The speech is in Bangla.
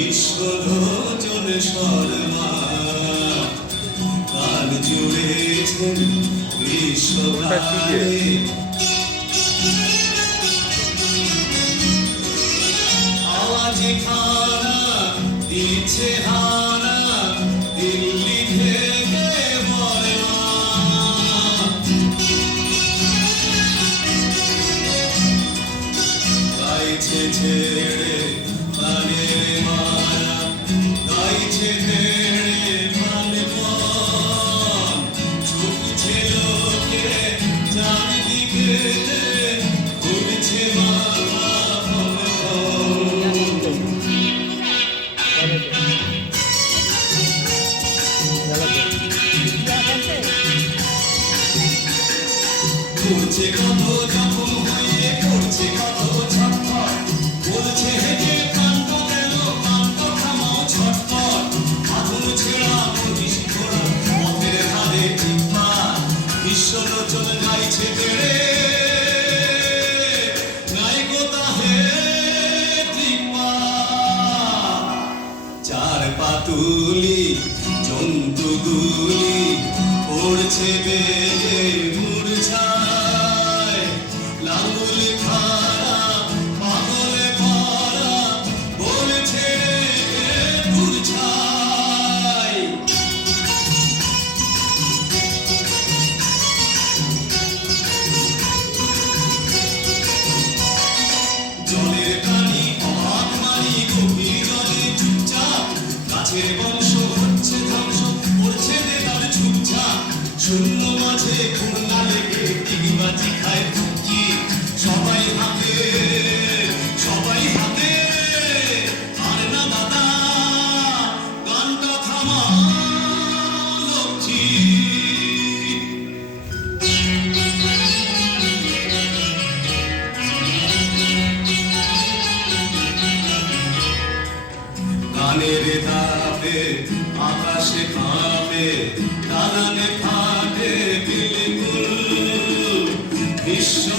বিশ্বলোচন শর্মা গান জুড়েছেন বিশ্বকালে আওয়াজ খানা দিচ্ছে হানা দিল্লি থেকে বর্মা গাইছে ছেড়ে প্রাণের মারা গাইছে তেড়ে প্রাণপণ ছুটছে লোকে চারিদিকে ঘুরছে মাথা করছে কত জখম হয়ে করছে কত ছটফট বলছে হেঁটে কান্ত গেল কান্ত থামাও ছটফট আগুন ছেড়া মহিষ ঘোড়া পথের ধারে টিপ্পা বিশ্বলোচন গাইছে তেড়ে গাইগো তাহে টিপ্পা চার পাতুলি জন্তুগুলি পড়ছে বেগে মূর্ছায় লাঙ্গুল খাড়া পাগলে পাড়া বলছে মূর্ছায় জলের প্রাণী অবাক মারি গভীর জলে চুপচাপ গাছের বংশ হচ্ছে ধ্বংস করছে বেতার চুপচাপ শূন্য মাঝে খুলনা লেগে ডিগবাজি খায় চুপচি সবাই হাতে আর না দাদা গানটা থামা লক্ষ্মী গানের ধাপে আকাশে কাঁপে দালানে ফাটে বিলকুল বিশ্ব